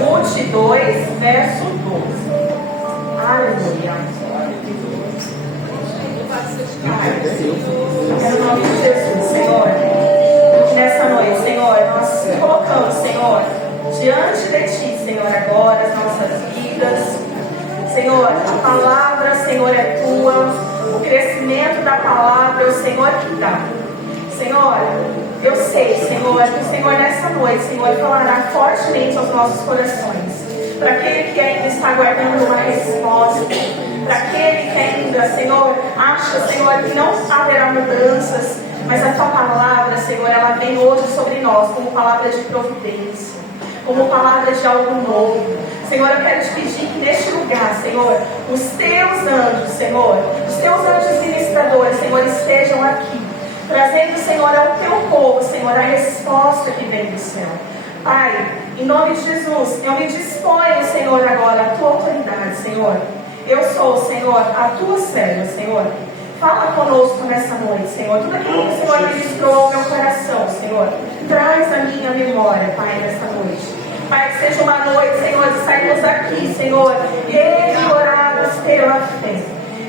Ruth 2, verso 12. Aleluia. Em nome de Jesus, Senhor, nessa noite, Senhor, nós colocamos, Senhor, diante de Ti, Senhor, agora as nossas vidas. Senhor, a palavra, Senhor, é Tua. O crescimento da palavra é o Senhor que dá. Senhor, eu sei, Senhor, que o Senhor nessa noite, Senhor, falará fortemente aos nossos corações. Para aquele que ainda está aguardando uma resposta, para aquele que ainda, Senhor, acha, Senhor, que não haverá mudanças, mas a Tua palavra, Senhor, ela vem hoje sobre nós como palavra de providência, como palavra de algo novo. Senhor, eu quero te pedir que neste lugar, Senhor, os Teus anjos, Senhor, os Teus anjos ministradores, Senhor, estejam aqui, trazendo, Senhor, ao Teu povo, Senhor, a resposta que vem do céu. Pai, em nome de Jesus, eu me disponho, Senhor, agora à Tua autoridade, Senhor. Eu sou, Senhor, a Tua serva, Senhor. Fala conosco nessa noite, Senhor. Tudo aquilo que o Senhor ministrou ao meu coração, Senhor, traz a minha memória, Pai, nessa noite. Pai, que seja uma noite, Senhor, de sairmos daqui, Senhor, revigorados pela fé.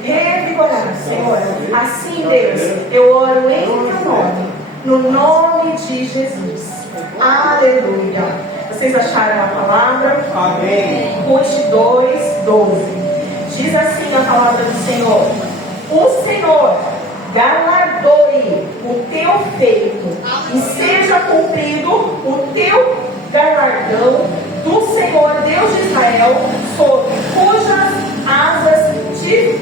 Revigorados, Senhor. Assim, Deus, eu oro em Teu nome, no nome de Jesus. Aleluia. Vocês acharam a palavra? Amém. Ruth 2, 12. Diz assim a palavra do Senhor: o Senhor galardoe o teu feito e seja cumprido o teu galardão do Senhor Deus de Israel, sob cujas asas te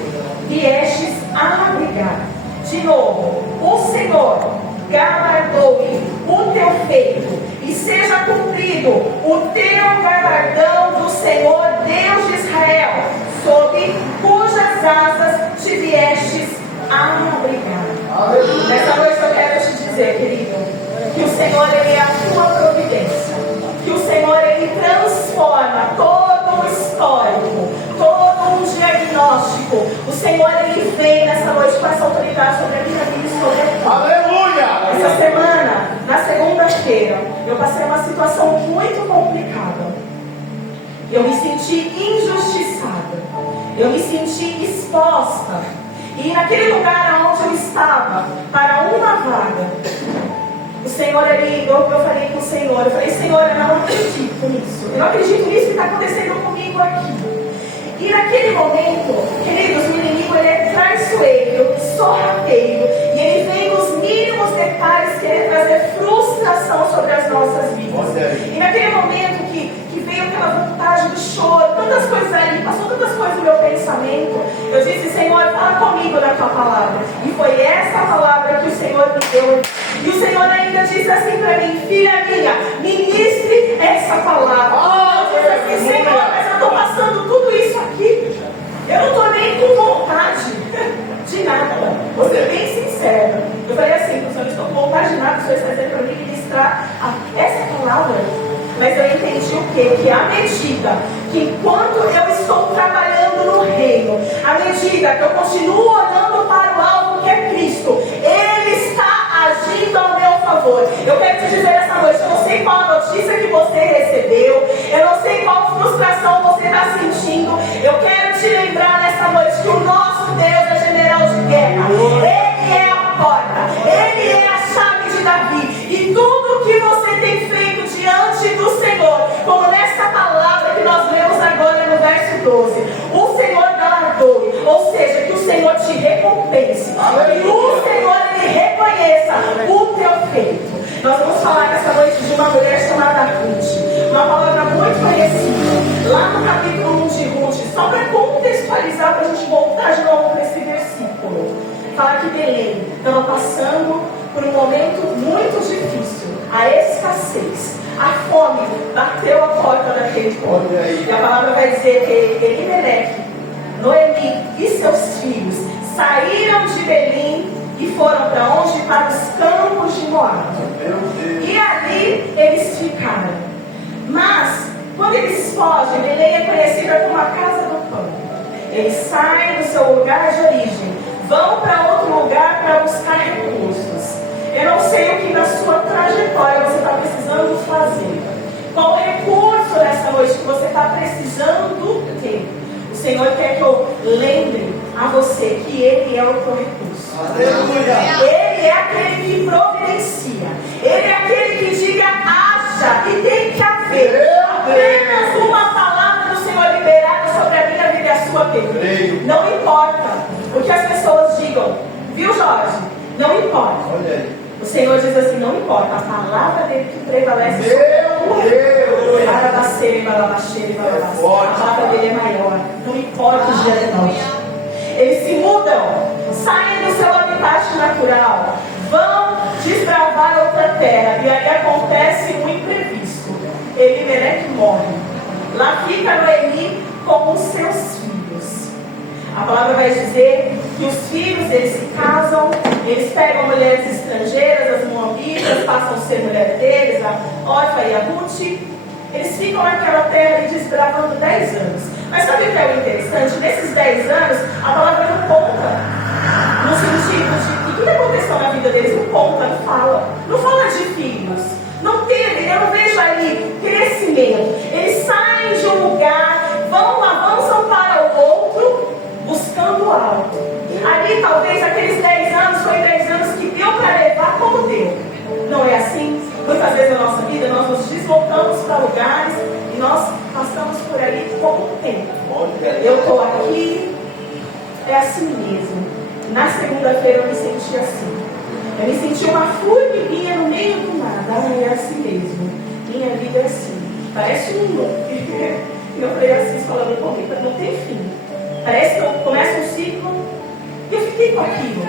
viestes a abrigar. De novo, o Senhor galardoe o teu feito e seja cumprido o teu galardão do Senhor Deus de Israel, sob cujas asas te viestes a abrigar. Nessa noite eu quero te dizer, querido, que o Senhor, Ele é a tua providência, que o Senhor, Ele transforma todo o histórico, todo um diagnóstico. O Senhor, Ele vem nessa noite com essa autoridade sobre a minha vida e sobre a tua. Aleluia! Essa semana, na segunda-feira, eu passei uma situação muito complicada. Eu me senti injustiçada, eu me senti exposta. E naquele lugar onde eu estava, para uma vaga, o Senhor, eu falei com o Senhor, eu falei: Senhor, eu não acredito nisso, eu não acredito nisso que está acontecendo comigo aqui. E naquele momento, queridos, o inimigo, ele é traiçoeiro, sorrateiro, e ele vem nos mínimos detalhes querer trazer frustração sobre as nossas vidas. E naquele momento que veio aquela vontade do choro, tantas coisas ali, passou tantas coisas no meu pensamento, eu disse: Senhor, fala comigo na Tua palavra. E foi essa palavra que o Senhor me deu. E o Senhor ainda disse assim para mim: filha minha, ministre essa palavra. Eu disse assim: Senhor, mas eu estou passando tudo isso aqui, eu não estou nem com vontade de nada. Vou ser bem sincera. Eu falei assim: Senhor, eu estou com vontade de nada, o Senhor está dizendo para mim ministrar essa palavra. Mas eu entendi o quê? Que à medida que enquanto eu estou trabalhando no reino, à medida que eu continuo olhando para o alvo que é Cristo, Ele está agindo ao meu favor. Eu quero te dizer essa noite, eu não sei qual a notícia que você recebeu, eu não sei qual frustração você está sentindo. Eu quero te lembrar nessa noite que o nosso Deus é general de guerra. Ele é a porta, Ele é a chave de Davi. E tudo que você tem feito diante do Senhor, como nessa palavra que nós lemos agora no verso 12, o Senhor galardoe, ou seja, que o Senhor te recompense, que o Senhor, Ele reconheça o teu feito. Nós vamos falar nessa noite de uma mulher chamada Ruth, uma palavra muito conhecida, lá no capítulo 1 de Ruth, só para contextualizar, para a gente voltar de novo para esse versículo. Fala que Belém estava passando por um momento muito difícil, a escassez, a fome bateu a porta daquele povo. E a palavra vai dizer que Elimeleque, Noemi e seus filhos saíram de Belém e foram para onde? Para os campos de Moab. E ali eles ficaram. Mas, quando eles fogem, Belém é conhecida como a casa do pão. Eles saem do seu lugar de origem, vão para outro lugar para buscar recursos. Eu não sei o que na sua trajetória você está precisando fazer. Qual recurso nessa noite é o teu recurso. Aleluia. Ele é aquele que providencia. Ele é aquele que diga haja e tem que haver. Apenas uma palavra do Senhor liberada sobre a minha vida e a sua vida. Não importa o que as pessoas digam. Viu, Jorge? Não importa. Olha aí. O Senhor diz assim, não importa, a palavra dele que prevalece Meu Deus! A palavra dele é maior. Não importa os diagnósticos. Eles se mudam, saem do seu habitat natural, vão desbravar outra terra. E aí acontece um imprevisto. Elimelec morre. Lá fica Noemi com os seus filhos. A palavra vai dizer que os filhos, eles se casam, eles pegam mulheres estrangeiras, as moabitas, passam a ser mulher deles, a Orfa e a Ruth. Eles ficam naquela terra desbravando 10 anos. Mas sabe o que é o interessante? Nesses 10 anos, a palavra não conta. No sentido de o que aconteceu na vida deles, não conta, não fala. Não fala de filhos. Não teve, eu não vejo ali crescimento. Eles saem de um lugar, vão, avançam para o outro, buscando algo. Ali talvez aqueles 10 anos foi 10 anos que deu para levar como deu. Não é assim? Muitas vezes na nossa vida nós nos deslocamos para lugares e nós passamos por ali como um tempo. Eu estou aqui, é assim mesmo. Na segunda-feira eu me senti assim. Eu me senti uma formiguinha no meio do nada. É assim mesmo. Minha vida é assim. Parece um loop. Eu falei assim, falando comigo, não tem fim. Parece que eu começo um ciclo e eu fiquei com aquilo.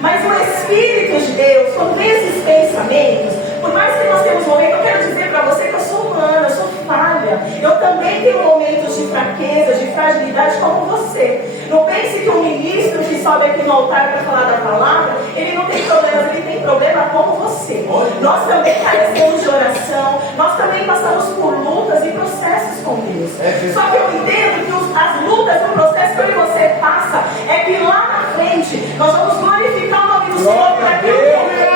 Mas o Espírito de Deus, quando vem esses pensamentos, por mais que nós temos momentos, eu quero dizer para você que eu sou humana, eu sou falha. Eu também tenho momentos de fraqueza, de fragilidade como você. Não pense que um ministro que sobe aqui no altar para falar da palavra, ele não tem problemas, ele tem problema como você. Nós também carecemos de oração, nós também passamos por lutas e processos com Deus. Só que eu entendo que as lutas e o processo que eu e você passa, é que lá na frente nós vamos glorificar o nome do Senhor para aquilo que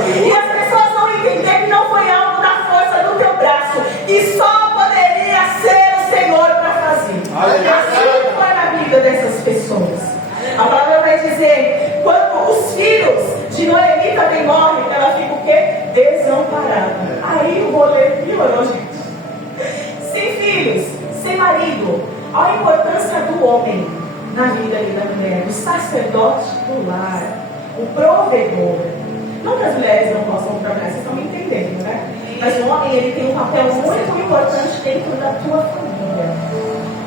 e as pessoas vão entender que não foi algo da força do teu braço, que só poderia ser o Senhor para fazer. Assim foi na vida dessas pessoas. A palavra vai dizer, quando os filhos de Noemi também morrem, ela fica o quê? Desamparada. Aí o rolê piorou, gente. Sem filhos, sem marido. Olha a importância do homem na vida ali da mulher, o sacerdote do lar, o provedor. Não que as mulheres não possam trabalhar, vocês estão me entendendo, né? Mas o homem, ele tem um papel muito importante dentro da tua família.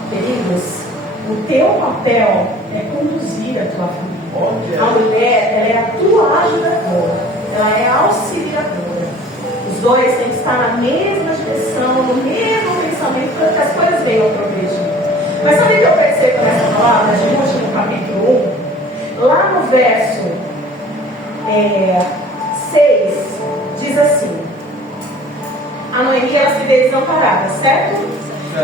Queridos, o teu papel é conduzir a tua família. A mulher, ela é a tua ajudadora, ela é a auxiliadora. Os dois têm que estar na mesma direção, no mesmo pensamento, para que as coisas venham a progredir. Mas sabe o que eu percebo nessa palavra de Ruth no capítulo 1? Lá no verso 6, diz assim: a Noemi, ela se vê desamparada, certo?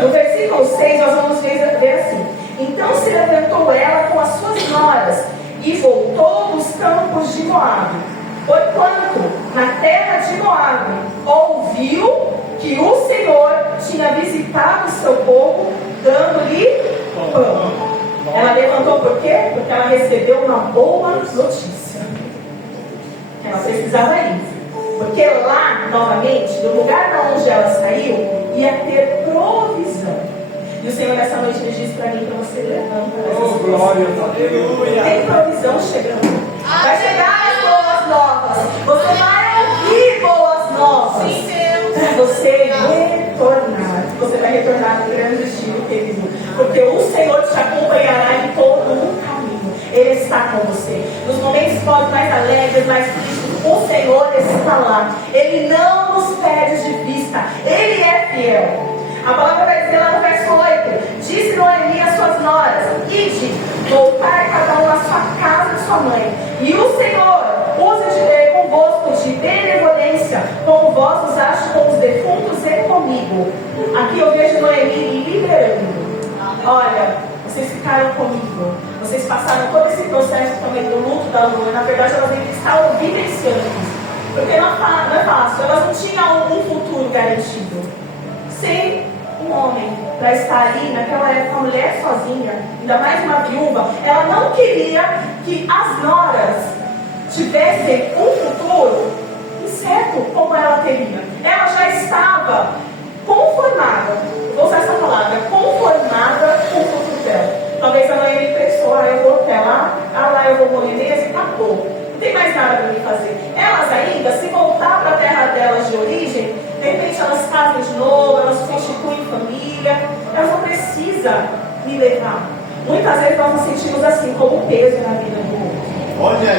No versículo 6 nós vamos ver assim: então se levantou ela com as suas noras e voltou dos campos de Moabe, porquanto na terra de Moabe ouviu que o Senhor tinha visitado o seu povo, dando-lhe pão. Ela levantou por quê? Porque ela recebeu uma boa notícia. Ela precisava ir. Porque lá, novamente, do lugar de onde ela saiu, ia ter provisão. E o Senhor nessa noite me diz para mim, para você levanta. Glória, aleluia. Tem provisão chegando. Vai chegar as boas novas. Você vai ouvir boas novas. Para você retornar. Você vai retornar no grande estilo, querido. Porque o Senhor te acompanhará em todo o caminho. Ele está com você. Nos momentos mais alegres, mais tristes, o Senhor está lá. Ele não nos perde de vista. Ele é fiel. A palavra vai dizer lá no verso 8: disse Noemi às suas noras: ide, voltai cada um à sua casa de sua mãe, e o Senhor use convosco de benevolência, como vós usaste com os defuntos e comigo. Aqui eu vejo Noemi liberando. Olha, vocês ficaram comigo, vocês passaram todo esse processo também do luto da lua. Na verdade, elas ainda estavam vivenciando isso, porque não é fácil, elas não tinham um futuro garantido sem um homem. para estar ali, naquela época, uma mulher sozinha, ainda mais uma viúva, ela não queria que as noras tivessem um futuro incerto como ela teria. Ela já estava conformada, vou usar essa palavra, conformada com o futuro dela. Talvez a mãe pensou, eu vou até lá, lá eu vou morrer mesmo e acabou. Não tem mais nada para me fazer. Elas ainda, se voltar para a terra delas de origem, de repente elas casam de novo, elas constituem família, elas não precisam me levar. Muitas vezes nós nos sentimos assim, como um peso na vida do outro.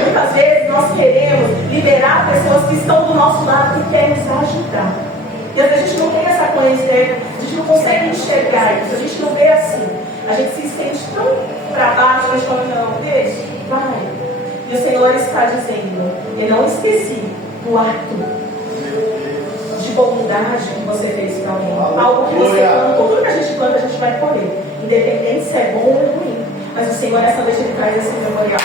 Muitas vezes nós queremos liderar pessoas que estão do nosso lado, que querem nos ajudar. E às vezes a gente não tem essa coincidência, a gente não consegue enxergar isso, a gente não vê assim. A gente se sente tão para baixo, a gente fala, não, deixa, vai. E o Senhor está dizendo, eu não esqueci do ato de bondade que você fez para alguém. Algo que você plantou, tudo que a gente planta, a gente vai colher. Independente se é bom ou ruim. Mas o Senhor, essa noite, Ele traz esse memorial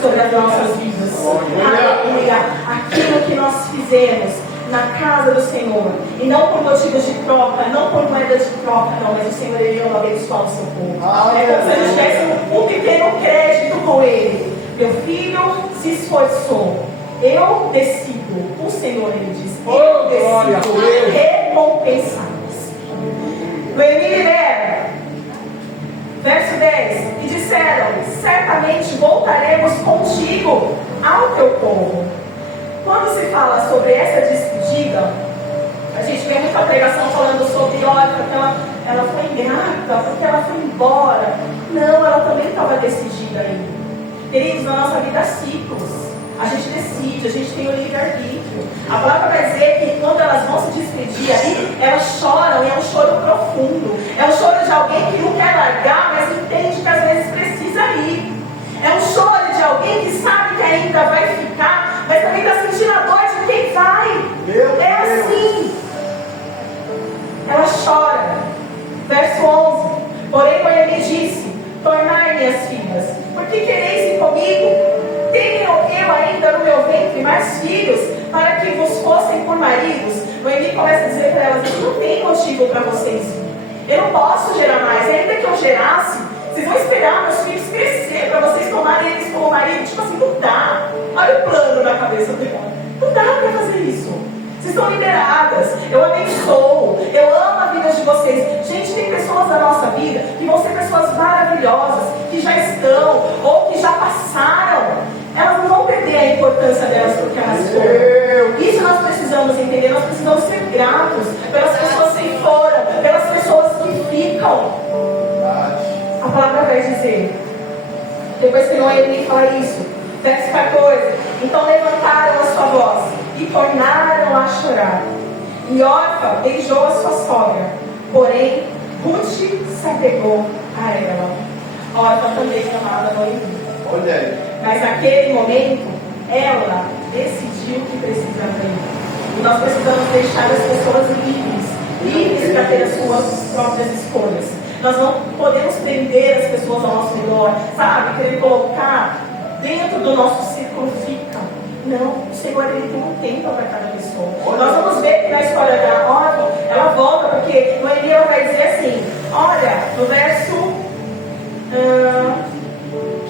sobre as nossas vidas. Aleluia. Aquilo que nós fizemos na casa do Senhor, e não por motivos de troca, não por moeda de troca, não, mas o Senhor, Ele ama abençoar o seu povo. É como se a gente tivesse um pequeno crédito com Ele. Meu filho se esforçou, eu decido, o Senhor, Ele diz, eu decido recompensá-los. Noemi libera, verso 10, e disseram-lhe, certamente voltaremos contigo ao teu povo. Quando se fala sobre essa despedida, a gente vê muita pregação falando sobre, olha, porque ela foi ingrata, porque ela foi embora. Não, ela também estava decidida aí. Queridos, na nossa vida há ciclos. A gente decide, a gente tem o livre-arbítrio. A palavra vai dizer que quando elas vão se despedir ali, elas choram, e é um choro profundo. É um choro de alguém que não quer largar, mas entende que às vezes precisa ir. É um choro de alguém que sabe que ainda vai ficar, mas também está sentindo a dor de quem vai. É assim. Ela chora. Verso 11. Porém, Noemi disse, tornai minhas filhas, porque quereis ir comigo? Tenho eu ainda no meu ventre mais filhos, para que vos fossem por maridos? Noemi começa a dizer para elas, eu não tenho motivo para vocês ir. Eu não posso gerar mais, ainda que eu gerasse, vocês vão esperar meus filhos crescer para vocês tomarem eles como marido? Tipo assim, não dá. Olha o plano na cabeça dela. Não dá para fazer isso. Vocês estão liberadas. Eu abençoo. Eu amo a vida de vocês. Gente, tem pessoas da nossa vida que vão ser pessoas maravilhosas, que já estão ou que já passaram. Elas não vão perder a importância delas porque elas foram. Isso nós precisamos entender. Nós precisamos ser gratos pelas pessoas que foram, pelas pessoas que ficam. A palavra vai dizer, depois que Noemi fala isso, verso 14, então levantaram a sua voz e tornaram a chorar. E Orfa beijou a sua sogra, porém Ruth se apegou a ela. Orfa também chamava Noemi. Olha aí. Mas naquele momento, ela decidiu que precisava ir. E nós precisamos deixar as pessoas livres para ter as suas próprias escolhas. Nós não podemos prender as pessoas ao nosso redor, sabe? Querer colocar dentro do nosso círculo fica. Não, o Senhor, Ele tem um tempo para cada pessoa. Nós vamos ver que na história da Orfa, ela volta, porque Noemi ela vai dizer assim, olha, no verso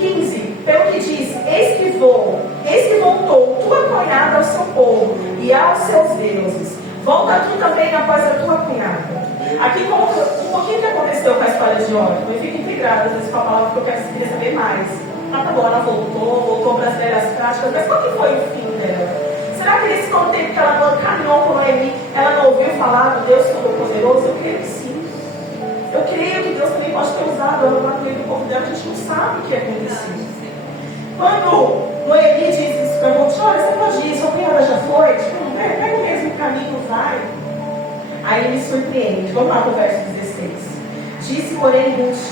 15, pelo que diz, eis que voltou tua cunhada ao seu povo e aos seus deuses. Volta tu também após a tua cunhada. Aqui conta um pouquinho o que aconteceu com a história de Orfa. Eu fico integrada às vezes com a palavra porque eu queria saber mais. Tá bom, ela voltou para as velhas práticas, mas qual que foi o fim dela? Será que nesse contexto que ela caminhou com Noemi, ela não ouviu falar do Deus Todo-Poderoso? Eu creio que sim. Eu creio que Deus também pode ter usado ela no meio do povo dela, a gente não sabe o que aconteceu. Quando Noemi diz isso para Ruth, olha, você pode ir, sua cunhada já foi, tipo, pega o mesmo caminho, vai. Aí ele me surpreende. Vamos lá para o verso 16. Disse, porém, Ruth,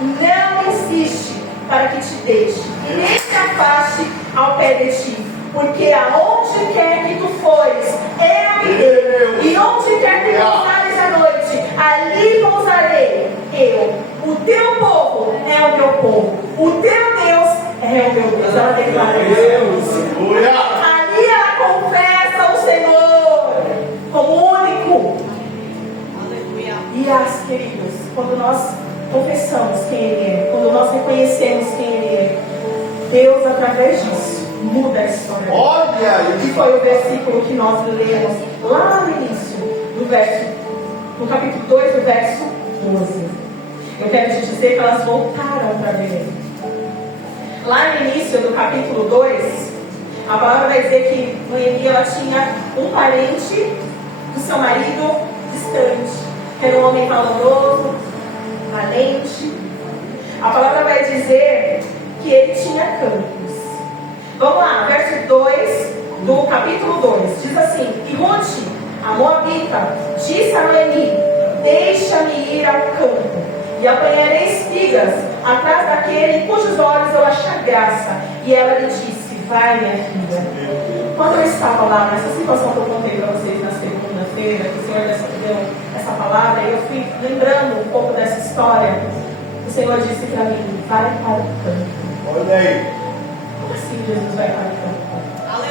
não insiste para que te deixe, e nem se afaste ao pé de ti, porque aonde quer que tu fores, eu irei, e onde quer que pousares à noite, ali pousarei eu. O teu povo é o meu povo, o teu Deus é o meu Deus. Ela declara isso. Ali ela confessa o Senhor como único. E as queridas, queridos, quando nós confessamos quem Ele é, quando nós reconhecemos quem Ele é, Deus, através disso, muda a história. Olha Que isso. foi o versículo que nós lemos lá no início, no capítulo 2, do verso 12. Eu quero te dizer que elas voltaram para Belém. Lá no início do capítulo 2, a palavra vai dizer que Noemi, ela tinha um parente do seu marido distante, que era um homem valoroso, valente. A palavra vai dizer que ele tinha campos. Vamos lá, verso 2 do capítulo 2. Diz assim: E Ruth, a moabita, disse a Noemi: Deixa-me ir ao campo, e apanharei espigas atrás daquele cujos olhos eu achar graça. E ela lhe disse: Vai, minha filha. Quando eu estava lá, nessa situação que eu contei para vocês na segunda-feira, que o Senhor deu essa palavra, eu fui lembrando um pouco dessa história. O Senhor disse para mim: Vai para o campo. Olha aí. Como assim Jesus vai para o campo?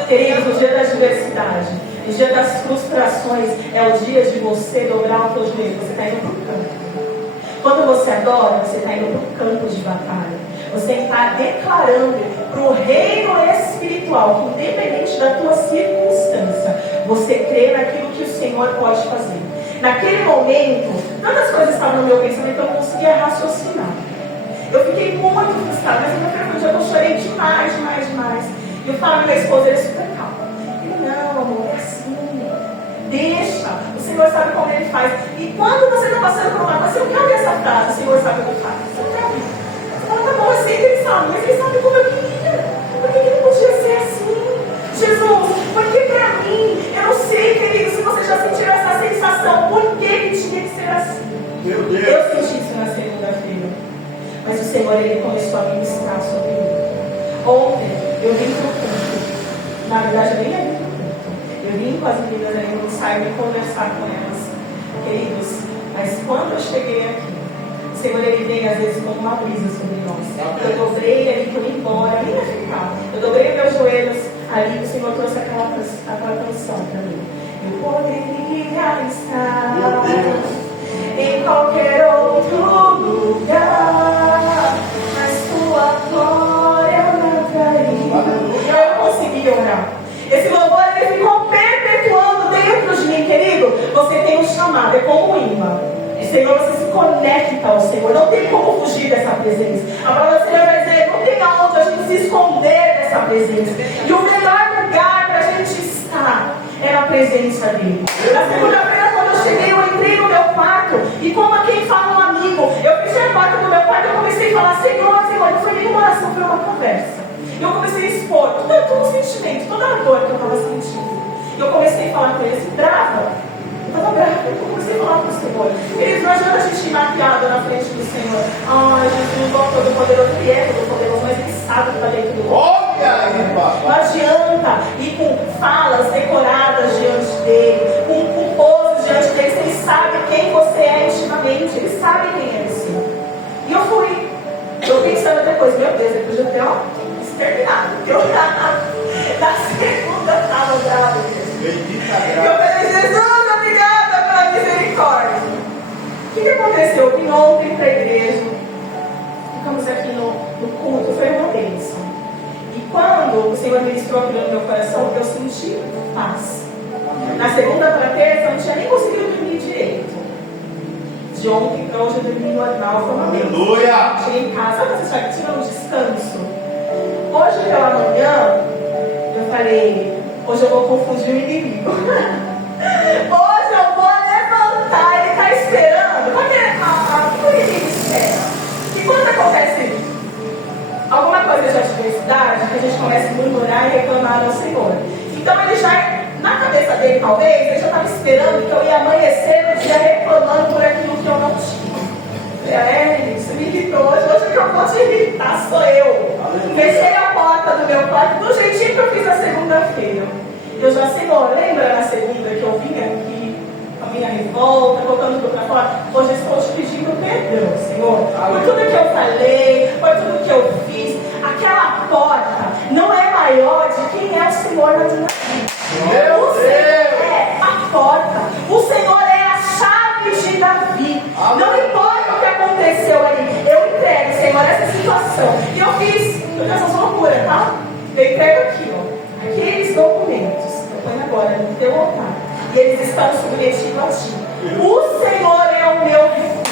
Queridos, o dia da adversidade, o dia das frustrações, é o dia de você dobrar o teu joelho. Você está indo para o campo. Quando você adora, você está indo para o campo de batalha. Você está declarando para o reino espiritual que, independente da tua circunstância, você crê naquilo que o Senhor pode fazer. Naquele momento, tantas coisas estavam no meu pensamento, eu não conseguia raciocinar. Eu fiquei muito frustrada. Mas no primeiro dia eu chorei demais. E eu falava para minha esposa: ele é super calmo. Ele: não, amor, é assim. Deixa. O Senhor sabe como Ele faz. E quando você está passando por uma coisa, você não quer ouvir essa frase: o Senhor sabe o que faz. Você não quer ouvir. Você fala: tá bom, eu sei que Ele sabe, mas Ele sabe como eu queria. Por que Ele podia ser assim? Jesus, por que para mim? Eu não sei, querido, se você já sentiu essa sensação. Por que Ele tinha que ser assim? Meu Deus. Eu senti isso na segunda-feira. Mas o Senhor, Ele começou a ministrar sobre mim. Ontem, eu vim para o culto. Na verdade, eu nem ia vir para o culto. Eu vim com as meninas aí no ensaio e conversar com elas. Queridos, mas quando eu cheguei aqui, o Senhor, Ele vem às vezes como uma brisa sobre nós. Eu dobrei ali que eu ia embora, nem ia ficar. Eu dobrei meus joelhos ali, o Senhor trouxe aquela canção para mim. Eu poderia estar em qualquer outro lugar, mas tua glória me atraía. Eu consegui orar. Esse louvor, ele ficou perpetuando dentro de mim, querido. Você tem um chamado, é como um imã. Senhor, você se conecta ao Senhor. Não tem como fugir dessa presença. A palavra do Senhor vai dizer: não tem aonde a gente se esconder dessa presença. E o melhor lugar para a gente estar é na presença dele. Na segunda-feira, quando eu cheguei, eu entrei no meu quarto. E como quem fala um amigo, eu fechei a porta do meu quarto e eu comecei a falar: Senhor, Senhor. Não foi nem uma oração, foi uma conversa. E eu comecei a expor todo o sentimento, toda a dor que eu estava sentindo. E eu comecei a falar com ele assim, brava. Eu estava brava, eu comecei a falar com o Senhor. Eles não adianta a gente ir maquiada na frente do Senhor. Ai, Jesus, o Todo-Poderoso, Ele é Todo-Poderoso, mas Ele sabe o que está dentro do mundo. Olha aí, papai. Não adianta ir com falas decoradas diante dele, com poses diante dele. Ele sabe quem você é intimamente, Ele sabe quem é você. E eu fui. Eu pensando depois, meu Deus, depois de eu ter exterminado, porque eu na segunda estava brava mesmo. Bendita Eu graça. falei: Jesus, obrigada pela misericórdia. O que aconteceu? Eu vim ontem para a igreja, ficamos aqui no culto, foi uma bênção. E quando o Senhor ministrou aquilo no meu coração, eu senti paz. Na segunda para terça, eu não tinha nem conseguido dormir direito. De ontem para hoje eu dormi normal, foi uma bênção. Aleluia. Cheguei em casa, sabe quando você já tira um descanso? Hoje pela manhã, eu falei: hoje eu vou confundir o inimigo. Hoje eu vou levantar, ele está esperando. O que o inimigo espera? E quando acontece alguma coisa de adversidade, que a gente começa a murmurar e reclamar ao Senhor. Então ele já, na cabeça dele talvez, ele já estava esperando que eu ia amanhecer no dia reclamando por aquilo que eu não tinha. Você me irritou hoje que eu vou te irritar sou eu. Fechei a porta do meu quarto do jeitinho que eu fiz na segunda-feira. Eu já, Senhor, lembra na segunda que eu vim aqui, a minha revolta, colocando tudo para fora? Hoje eu estou te pedindo perdão, Senhor, por tudo que eu falei, por tudo que eu fiz. Aquela porta não é maior de quem é o Senhor na minha vida. O Senhor é a porta. O Senhor é a chave de Davi. Não importa Porque essas loucuras, tá? Eu entrego aqui, ó. Aqueles documentos. Eu ponho agora no teu altar. E eles estão submetidos a ti. O Senhor é o meu refúgio.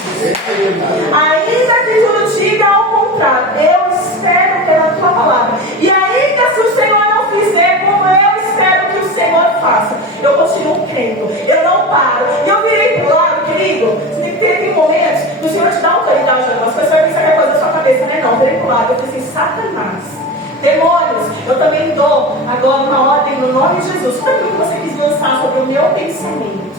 Ainda que tu diga ao contrário, eu espero pela tua palavra. E ainda se o Senhor não fizer como eu espero que o Senhor faça, eu continuo crendo. Eu não paro. E eu virei pro lado, querido. Você tem que ter momentos que o Senhor te dá autoridade. As pessoas vão pensar que é coisa da sua cabeça, né? Não, eu virei pro lado. Eu falei assim, Satanás, demônios, eu também dou agora uma ordem no nome de Jesus. Tudo aquilo que você quis lançar sobre o meu pensamento,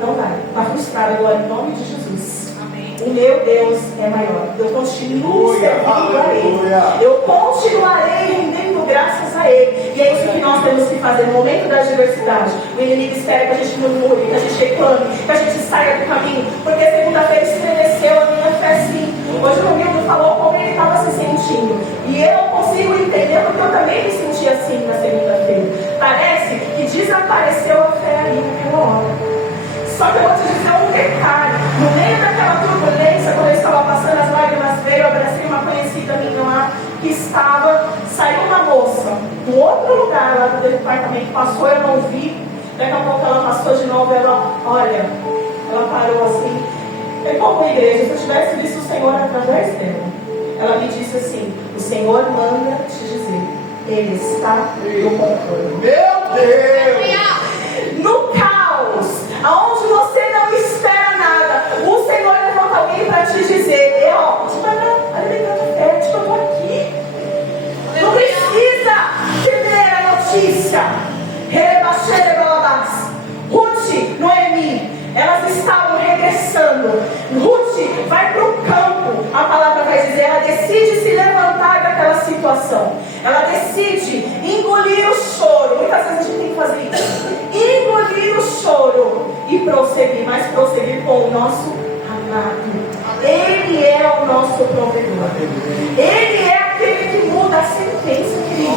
não vai. Está frustrado agora em nome de Jesus. Amém. O meu Deus é maior. Eu continuo servindo a Ele. Eu continuarei rendendo graças a Ele. E é isso que nós temos que fazer no momento da adversidade. O inimigo espera que a gente murmure, que a gente reclame, que a gente saia do caminho. Porque segunda-feira estremeceu a minha fé sim. Hoje o Romildo falou como ele estava se sentindo. E eu consigo entender porque eu também me senti assim na segunda-feira. Parece que desapareceu a fé ali naquela hora. Só que eu vou te dizer um detalhe. No meio daquela turbulência, quando eu estava passando, as lágrimas veio, eu abracei uma conhecida minha lá que estava, saiu uma moça do outro lugar lá do departamento, passou, eu não vi. Daqui a pouco ela passou de novo, ela parou assim. É como a igreja, se eu tivesse visto o Senhor através dela, ela me disse assim: o Senhor manda te dizer, Ele está no controle. Meu Deus! No caos, aonde você não espera nada, o Senhor levanta alguém para te dizer: te vai dar alimentando fé, eu estou aqui. Não precisa temer a notícia. Ruth, Noemi, elas estavam regressando. Ruth vai para o campo, a palavra vai dizer, ela decide se levantar daquela situação. Ela decide engolir o choro. Muitas vezes a gente tem que fazer isso. Engolir o choro e prosseguir, mas prosseguir com o nosso amado. Ele é o nosso provedor. Ele é aquele que muda a sentença, querido.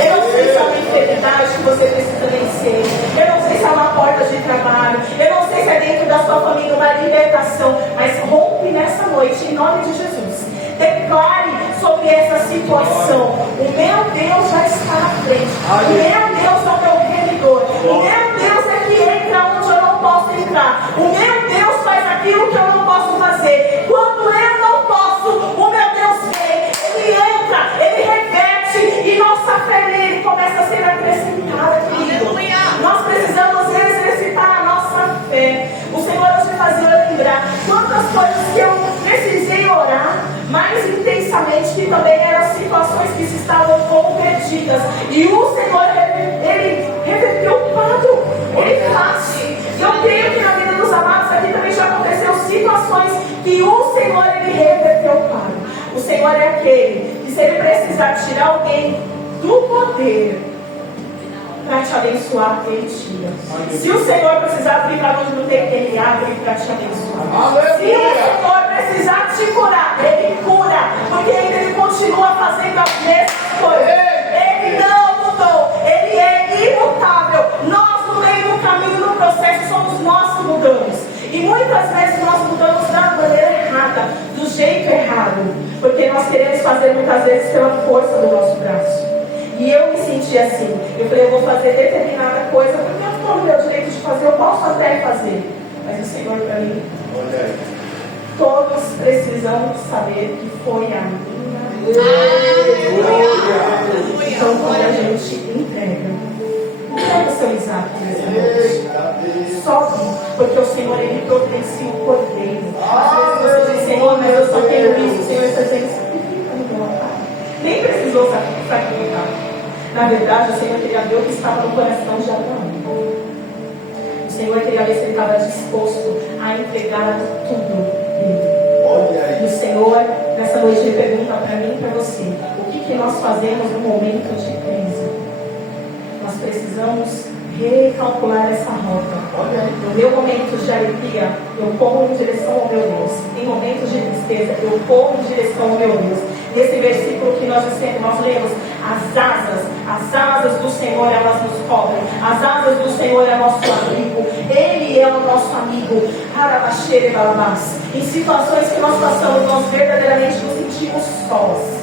Eu não sei se é uma enfermidade que você precisa vencer. Eu não sei se é uma porta de trabalho. Eu não sei se é dentro da sua família uma libertação. Mas rompe nessa noite, em nome de Jesus. Declare sobre essa situação: o meu Deus já está à frente. O meu Deus é o meu remidor. O meu Deus é que entra onde eu não posso entrar. O meu Deus faz aquilo que eu não posso fazer. Quando eu não posso, o meu Deus vem. Ele entra, ele reverte, e nossa fé nele começa a ser acrescentada, querido. Nós precisamos exercitar a nossa fé. O Senhor hoje fazia eu lembrar quantas coisas que eu precisei orar mais intensamente, que também eram situações que se estavam convertidas. E o Senhor, ele reverteu o quadro. Ele faz. Eu creio que na vida dos amados aqui também já aconteceu situações que o Senhor, ele reverteu o quadro. O Senhor é aquele que, se ele precisar tirar alguém do poder para te abençoar, ele tira. Se o Senhor precisar abrir para onde não tem, ele abre para te abençoar. Se o Senhor precisar te curar, ele cura, porque ele continua fazendo as mesmas coisas. Ele não mudou, ele é imutável. Nós, no meio do caminho, no processo, somos nós que mudamos. E muitas vezes nós mudamos da maneira errada, do jeito errado, porque nós queremos fazer muitas vezes pela força do nosso braço. E eu me senti assim. Eu falei, eu vou fazer determinada coisa, porque eu estou no meu direito de fazer, eu posso até fazer. Mas o Senhor, para mim, todos precisam saber que foi a minha. Então, quando a gente entrega o seu Isaac nessa noite, sobe, porque o Senhor, ele providencia o cordeiro. Às vezes você diz: Senhor, mas eu só tenho isso. O Senhor está dizendo: sacrifica no meu altar. Nem precisou sacrificar. Na verdade, o Senhor queria ver o que estava no coração de Abraão. O Senhor queria ver se ele estava disposto a entregar tudo dele. E o Senhor, nessa noite, ele pergunta para mim e para você: o que nós fazemos no momento de crise? Nós precisamos recalcular essa rota. No meu momento de alegria, eu corro em direção ao meu Deus. Em momentos de tristeza, eu corro em direção ao meu Deus. Nesse versículo que nós lemos, as asas do Senhor, elas nos cobrem. As asas do Senhor é nosso abrigo. Ele é o nosso amigo. Em situações que nós passamos, nós verdadeiramente nos sentimos sós.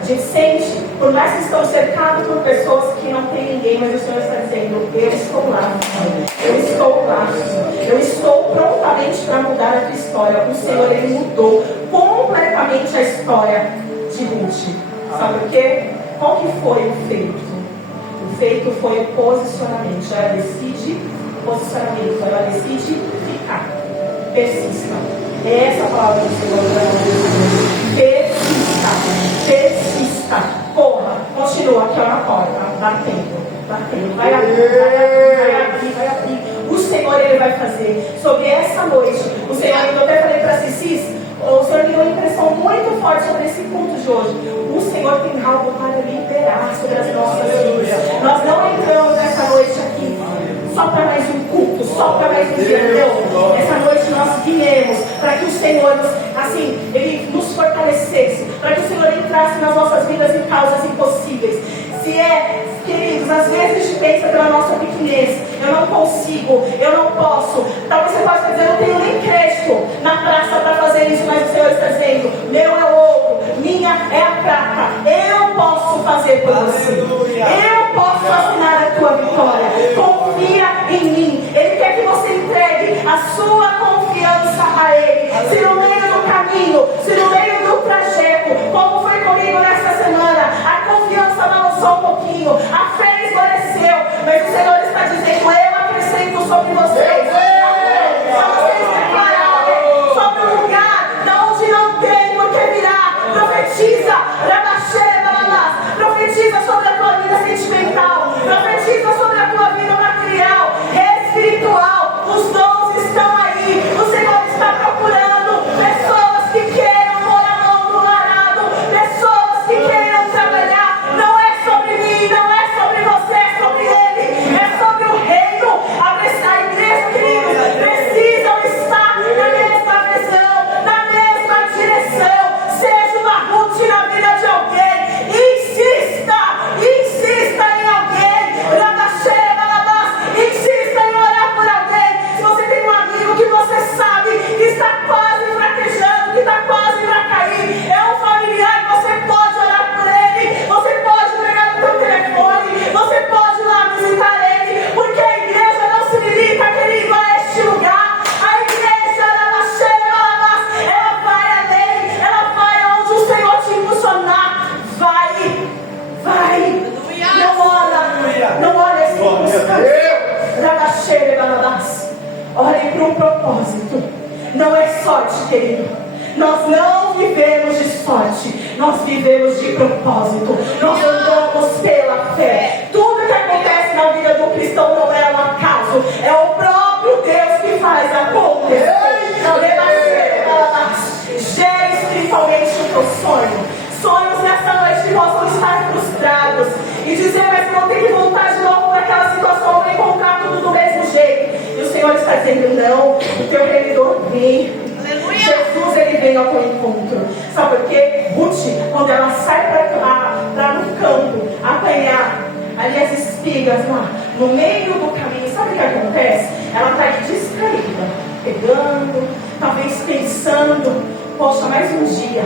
A gente sente, por mais que estamos cercados por pessoas que não tem ninguém, mas o Senhor está dizendo, eu estou lá, eu estou lá, eu estou prontamente para mudar a tua história. O Senhor, Ele mudou completamente a história de Ruth. Sabe por quê? Qual que foi o feito? O feito foi o posicionamento. Ela decide posicionamento, ela decide ficar. Persista. É essa a palavra do Senhor para nós. Persista. Persista. Corra. Continua aqui na porta. Batendo. Vai abrir. O Senhor, Ele vai fazer. Sobre essa noite, o Senhor, eu até falei para Cissis, o Senhor me deu uma impressão muito forte sobre esse culto de hoje. O Senhor tem algo para liberar sobre as nossas vidas. Nós não entramos nessa noite aqui só para mais um culto, só para mais um dia. Não. Essa noite nós viemos para que o Senhor Ele nos fortalecesse, para que o Senhor entrasse nas nossas vidas em causas impossíveis. Queridos, às vezes a gente pensa pela nossa pequenez, eu não consigo, eu não posso. Talvez você possa dizer, eu não tenho nem crédito na praça para fazer isso, mas o Senhor está dizendo, meu é o ouro, minha é a prata, eu posso fazer por você. Eu posso assinar a tua vitória. Confia em mim. Ele quer que você entregue a sua confiança a Ele. Se no meio do caminho, se no meio do trajeto, como foi comigo nesta semana, a confiança balançou um pouquinho, a fé esmoreceu, mas o Senhor está dizendo, eu acrescento sobre vocês. Só vocês prepararem sobre um lugar de onde não tem porque virá. Profetiza, profetiza sobre a tua vida sentimental, profetiza sobre a tua vida material, espiritual. Os dons estão aí. O Senhor está procurando pessoas que queiram pôr a mão no arado, pessoas que queiram trabalhar. Não é sobre mim, não é sobre você, é sobre Ele, é sobre o reino. A igreja, queridos, precisam estar na mesma visão, na mesma direção. Seja uma Ruth na vida de alguém. Insista em alguém. Insista em orar por alguém. Se você tem um amigo que você sabe que está quase fraquejando, que está quase para cair, é um familiar, você pode orar por ele, você pode pegar no seu telefone, você pode ir lá visitar ele, porque a igreja não se limita, querido, a este lugar. A igreja, ela vai além, ela vai aonde o Senhor te impulsionar. Vai. Não olha as circunstâncias. Olhe para um propósito. Não é sorte, querido. Nós não vivemos de sorte, nós vivemos de propósito. Nós andamos pela fé. Tudo que acontece na vida do cristão não é um acaso, é o próprio Deus que faz acontecer. Gere espiritualmente o teu sonho. Sonhos nessa noite que possam estar frustrados e dizer, mas eu vou ter que voltar de novo para aquela situação, vou encontrar tudo do mesmo jeito. E o Senhor está dizendo, não, o teu Redentor vem. Jesus, Ele vem ao teu encontro. Sabe por quê? Ruth, quando ela sai para no campo apanhar ali as espigas lá no meio do caminho, sabe o que acontece? Ela está aí distraída, pegando, talvez pensando, poxa, mais um dia.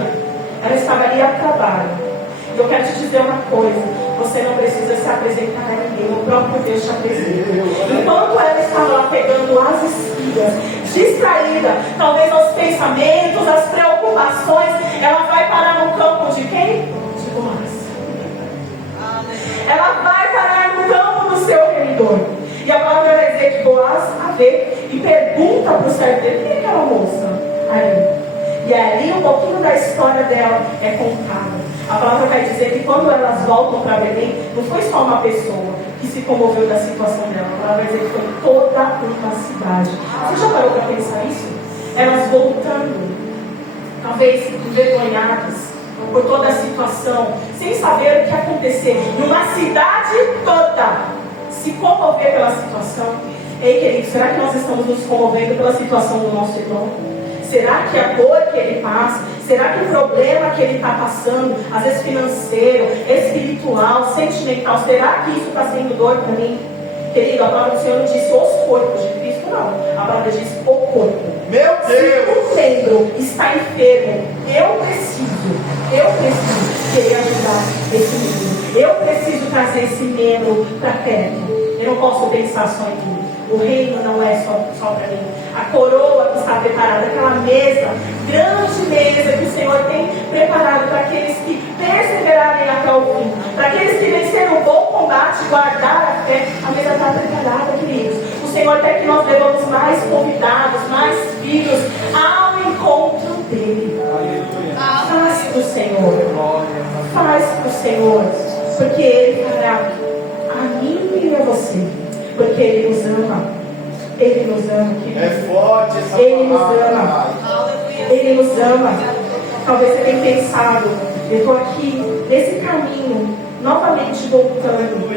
Ela estava ali a trabalho. E eu quero te dizer uma coisa, você não precisa se apresentar a ninguém, o próprio Deus te apresenta. Enquanto ela estava lá pegando as espigas, distraída, talvez aos pensamentos, às preocupações, ela vai parar no campo de quem? De Boaz. Ela vai parar no campo do seu Redentor. E a palavra vai dizer que Boaz a vê e pergunta para o servo dele, quem é aquela moça ali? E ali um pouquinho da história dela é contada. A palavra vai dizer que quando elas voltam para Belém, não foi só uma pessoa que se comoveu da situação dela. A palavra vai dizer que foi toda uma cidade. Você já parou para pensar isso? Elas voltando, talvez envergonhadas por toda a situação, sem saber o que ia acontecer. Numa cidade toda se comover pela situação. Ei, queridos, será que nós estamos nos comovendo pela situação do nosso irmão? Será que a dor que ele passa, será que o problema que ele está passando, às vezes financeiro, espiritual, sentimental, será que isso está sendo dor para mim? Querido, a palavra do Senhor não diz os corpos de Cristo, não. A palavra diz o corpo. Meu Deus! Se o membro está enfermo, eu preciso querer ajudar esse membro. Eu preciso trazer esse membro para perto. Eu não posso pensar só em mim. O reino não é só para mim. A coroa que está preparada, aquela mesa, grande mesa que o Senhor tem preparado para aqueles que perseverarem até o fim, para aqueles que venceram o bom combate, guardar a fé. A mesa está preparada, queridos. O Senhor quer que nós levamos mais convidados, mais filhos ao encontro dele. Faz para o Senhor. Faz para o Senhor. Porque Ele fará a mim e a você. Porque Ele nos ama. Ele nos ama, querido. É forte essa Ele nos palavra. ama. Ele nos ama. Talvez você tenha pensado, eu estou aqui nesse caminho, novamente voltando.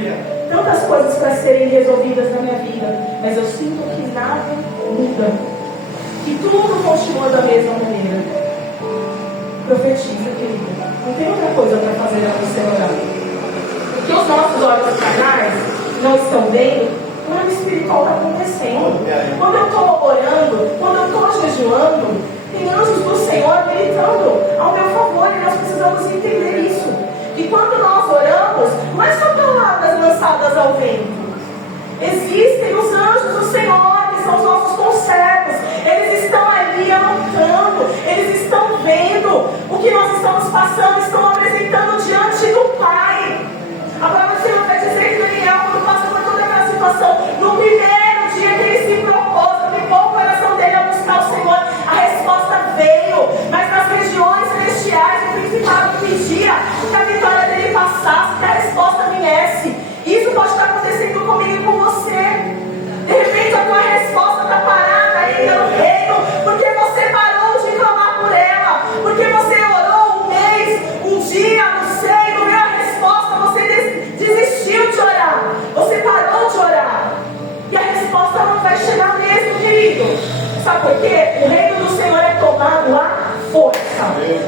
Tantas coisas para serem resolvidas na minha vida, mas eu sinto que nada muda. Que tudo continua da mesma maneira. Profetiza, querida. Não tem outra coisa para fazer a você orar. O que os nossos olhos carnais não estão vendo, o plano espiritual está acontecendo. Quando eu estou orando, quando eu estou jejuando, tem anjos do Senhor militando ao meu favor, e nós precisamos entender isso. Que quando nós oramos, não é só palavras lançadas ao vento. Existem os anjos do Senhor, que são os nossos conservos. Eles estão ali anotando, eles estão vendo o que nós estamos passando, estão apresentando diante do Pai. A palavra do Senhor vai dizer que Daniel, quando passou por toda aquela situação, no primeiro dia que ele se propôs, ficou o coração dele a buscar o Senhor, a resposta veio. Mas nas regiões celestiais, o principado pedia que a vitória dele passasse, que a resposta viesse. Isso pode estar acontecendo comigo e com você. De repente a tua resposta está parada ainda no reino, porque você parou de clamar por ela, porque você orou um mês, um dia, não sei, não veio a resposta, você desistiu de orar, você parou de orar, e a resposta não vai chegar mesmo, querido. Sabe por quê? O reino do Senhor é tomado à força.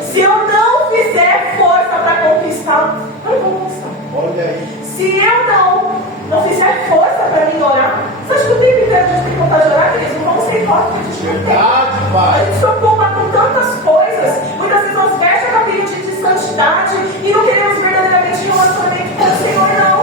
Se eu não fizer força para conquistar, eu não vou conquistar. Se eu não fizer força para mim orar, você acha que o tempo inteiro a gente tem vontade de orar, queridos? Não vamos ser fortes, porque a gente não tem. A gente se ocupa com tantas coisas. Muitas vezes nós vestimos a caminho de santidade e não queremos verdadeiramente um relacionamento com o Senhor, não.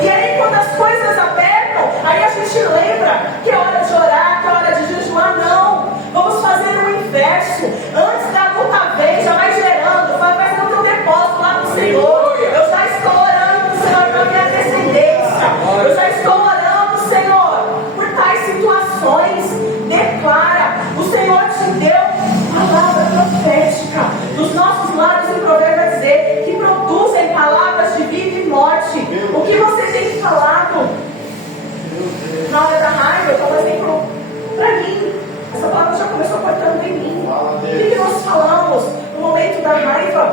E aí, quando as coisas apertam, aí a gente lembra que é hora de orar, que é hora de jejuar. Não. Vamos fazer o inverso. Antes da luta vem, já vai gerando, vai fazendo o teu depósito lá no Senhor. Eu já estou orando, Senhor, para minha descendência. Eu já estou orando, Senhor, por tais situações. Declara, o Senhor te deu palavra profética. Dos nossos lábios, em provérbio vai dizer que produzem palavras de vida e morte. O que você tem falado? Na hora da raiva, eu estava exemplo para mim. Essa palavra já começou cortando em mim. O que nós falamos no momento da raiva?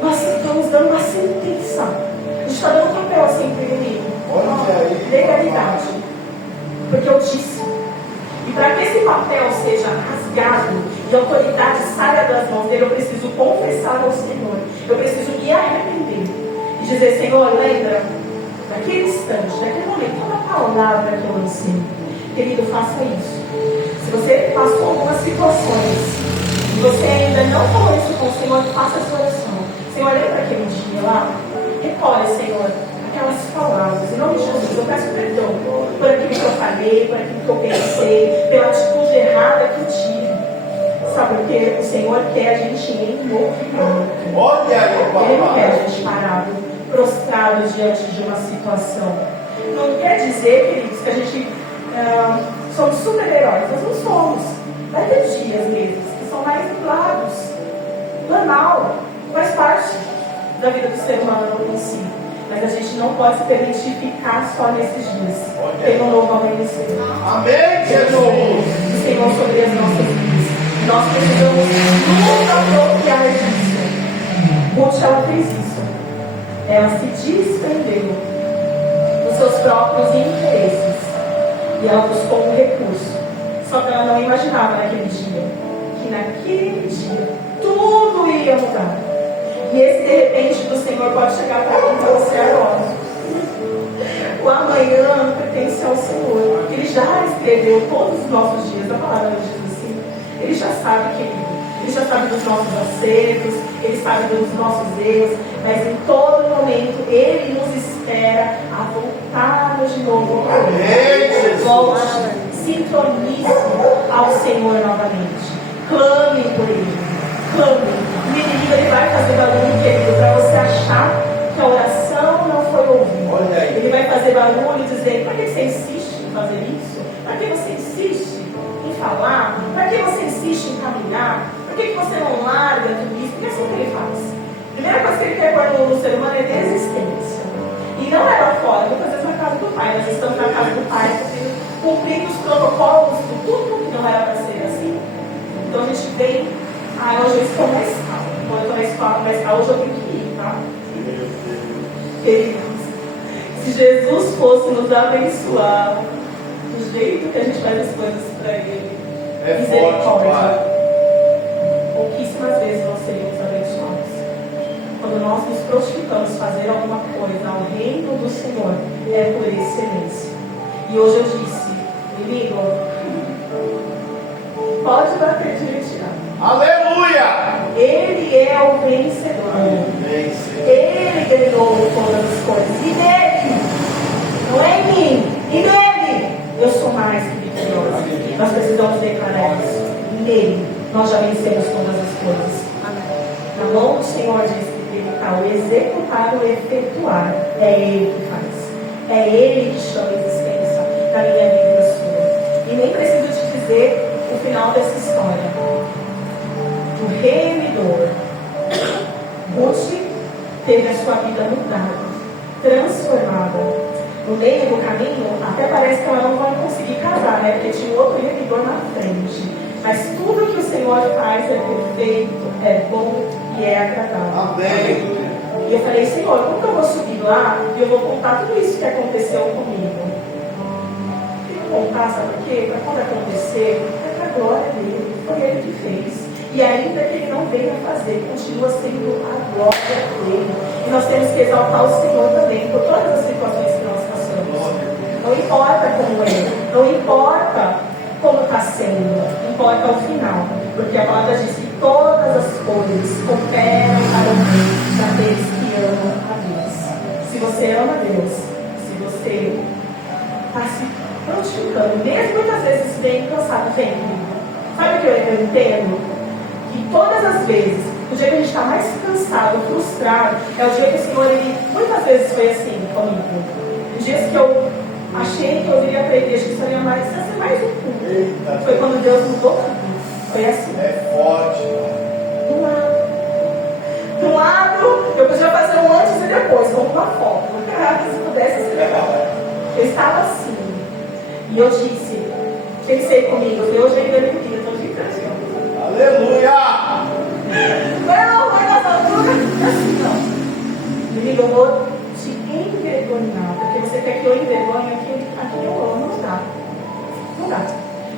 Nós estamos dando uma sentença. A gente está dando papel assim para o inimigo. Legalidade. Porque eu disse. E para que esse papel seja rasgado e a autoridade saia das mãos dele, eu preciso confessar ao Senhor. Eu preciso me arrepender. E dizer, Senhor, lembra daquele instante, daquele momento, toda palavra que eu lancei. Querido, faça isso. Se você passou algumas situações e você ainda não falou isso com o Senhor, faça essa oração. Senhor, lembra aquele dia lá? Recolhe, Senhor, aquelas palavras. Em nome de Jesus, eu peço perdão por aquilo que eu falei, por aquilo que eu pensei, pela atitude errada que eu tive. Sabe por quê? O Senhor quer a gente em movimento. Ele não quer a gente parado, prostrado diante de uma situação. Não quer dizer, queridos, que a gente somos super-heróis. Nós não somos. Vai ter dias mesmo que são mais nublados. Banal. Faz parte da vida do ser humano em si. Mas a gente não pode se permitir ficar só nesses dias. Tem um novo amanhecer. Amém, Jesus. O Senhor sobre as nossas vidas. Nós precisamos nos apropriar disso. Ruth, ela fez isso. Ela se desprendeu dos seus próprios interesses. E ela buscou um recurso. Só que ela não imaginava naquele dia que naquele dia tudo ia mudar. E esse de repente do Senhor pode chegar para mim e para você agora. O amanhã pertence ao Senhor. Ele já escreveu todos os nossos dias. A palavra diz assim. Ele já sabe, querido. Ele Ele já sabe dos nossos acertos, Ele sabe dos nossos erros, mas em todo momento Ele nos espera a voltarmos de novo para Ele. Volte, sintonize ao Senhor novamente. Clame por Ele. Clame. O inimigo ele vai fazer barulho, querido, para você achar que a oração não foi ouvida. Ele vai fazer barulho dizendo: para que você insiste em fazer isso? Para que você insiste em falar? Para que você insiste em caminhar? Por que você não larga tudo isso? Porque é assim que ele faz. A primeira coisa que ele quer pôr no ser humano é desistência. E não é lá fora, muitas vezes na casa do Pai. Nós estamos na casa do Pai cumprindo os protocolos de tudo que não era para ser assim. Então a gente vem, hoje eu estou na escola. Quando eu estou na escola, hoje eu tenho que ir, tá? Queridos, se Jesus fosse nos abençoar do jeito que a gente faz as coisas para Ele, misericórdia, pouquíssimas vezes nós seríamos abençoados. Quando nós nos prontificamos a fazer alguma coisa ao reino do Senhor, é por excelência. E hoje eu disse: inimigo, pode bater de retirada. Aleluia! Ele é o vencedor. Ele ganhou todas as coisas. E nele, não é em mim, e nele, eu sou mais que vitorioso. Nós precisamos declarar isso. Nele, nós já vencemos todas as coisas. Na mão do Senhor diz que ele está o executar, o efetuar. É Ele que faz. É Ele que chama a existência da minha vida e da sua. E nem preciso te dizer o final dessa história. O remidor, Ruth, teve a sua vida mudada, transformada. No meio do caminho, até parece que ela não vai conseguir casar, né? Porque tinha outro remidor na frente. Mas tudo que o Senhor faz é perfeito, é bom e é agradável. Amém. E eu falei: Senhor, como que eu vou subir lá e eu vou contar tudo isso que aconteceu comigo? Eu vou contar, sabe por quê? Para quando acontecer, é para a glória dele, foi ele que fez. E ainda que ele não venha fazer, continua sendo a glória dele. E nós temos que exaltar o Senhor também por todas as situações que nós passamos. Não importa como é, não importa como está sendo, importa o final. Porque a palavra diz que todas as coisas cooperam para o bem daqueles que amam a Deus. Se você ama a Deus, se você está se prontificando, mesmo muitas vezes bem cansado, vem comigo. Sabe o que eu entendo? Que todas as vezes, o dia que a gente está mais cansado, frustrado, é o dia que o Senhor, ele muitas vezes foi assim comigo. Os dias que eu achei que eu iria aprender, acho que isso ia ser mais um pouco. Foi quando Deus mudou tudo. Foi assim. É forte. Do lado, eu podia fazer um antes e depois, como uma foto. Se pudesse ser legal. Eu estava assim. E eu disse, pensei comigo, Deus vem da minha vida, estou ficando. Aleluia! Não, vai dar altura. Assim não. Menino, eu vou te envergonhar, porque você quer que eu envergonhe aqui eu amo. Não dá. Não dá.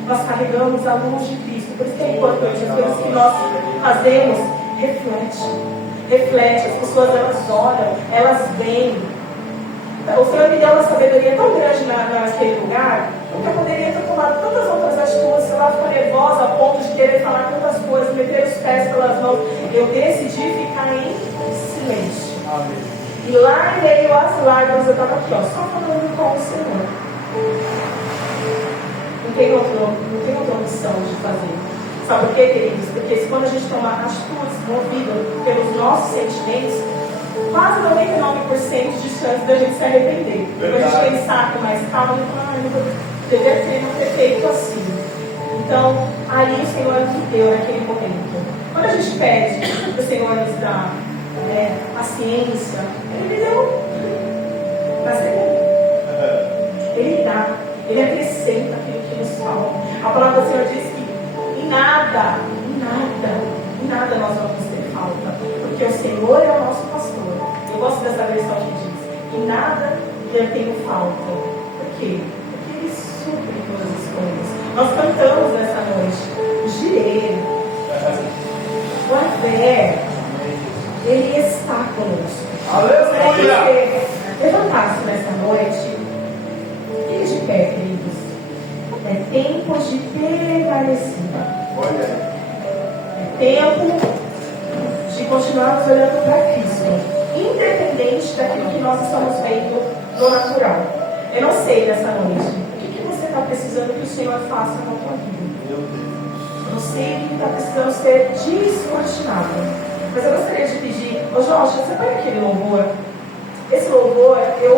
Nós carregamos a luz de Cristo, por isso que é importante. As coisas que nós fazemos, reflete. As pessoas, elas olham, elas veem. O Senhor me deu uma sabedoria tão grande naquele lugar, porque eu poderia ter tomado tantas outras atitudes, sei lá, ficar nervosa a ponto de querer falar tantas coisas, meter os pés pelas mãos. Eu decidi ficar em silêncio. Amém. E lá em meio às lágrimas, eu estava aqui, só falando com o Senhor. Não tem outra opção de fazer. Sabe por quê, queridos? Porque quando a gente toma atitudes movidas pelos nossos sentimentos, quase 99% de chance da gente se arrepender. Depois a gente pensar com mais calma e falar: deveria não ter feito assim. Então, ali o Senhor nos deu naquele momento. Quando a gente pede para o Senhor nos dar a ciência, Ele me deu na segunda. Ele dá, Ele acrescenta aquilo que nos falta. A palavra do Senhor diz que em nada nós vamos ter falta, porque o Senhor é o nosso pastor. Eu gosto dessa versão que diz: em nada eu tenho falta. Por quê? Porque Ele supre todas as coisas. Nós cantamos nessa noite o Jireh, o Adé, Ele está conosco. Aleluia! Se levantar-se nessa noite, fique de pé, queridos. É tempo de permanecer. Olha. tempo de continuarmos olhando para Cristo, independente daquilo que nós estamos vendo no natural. Eu não sei nessa noite o que você está precisando que o Senhor faça na tua vida. Eu não sei o que está precisando ser descortinado. Mas eu gostaria de pedir, Jorge, você põe aquele louvor. Esse louvor, eu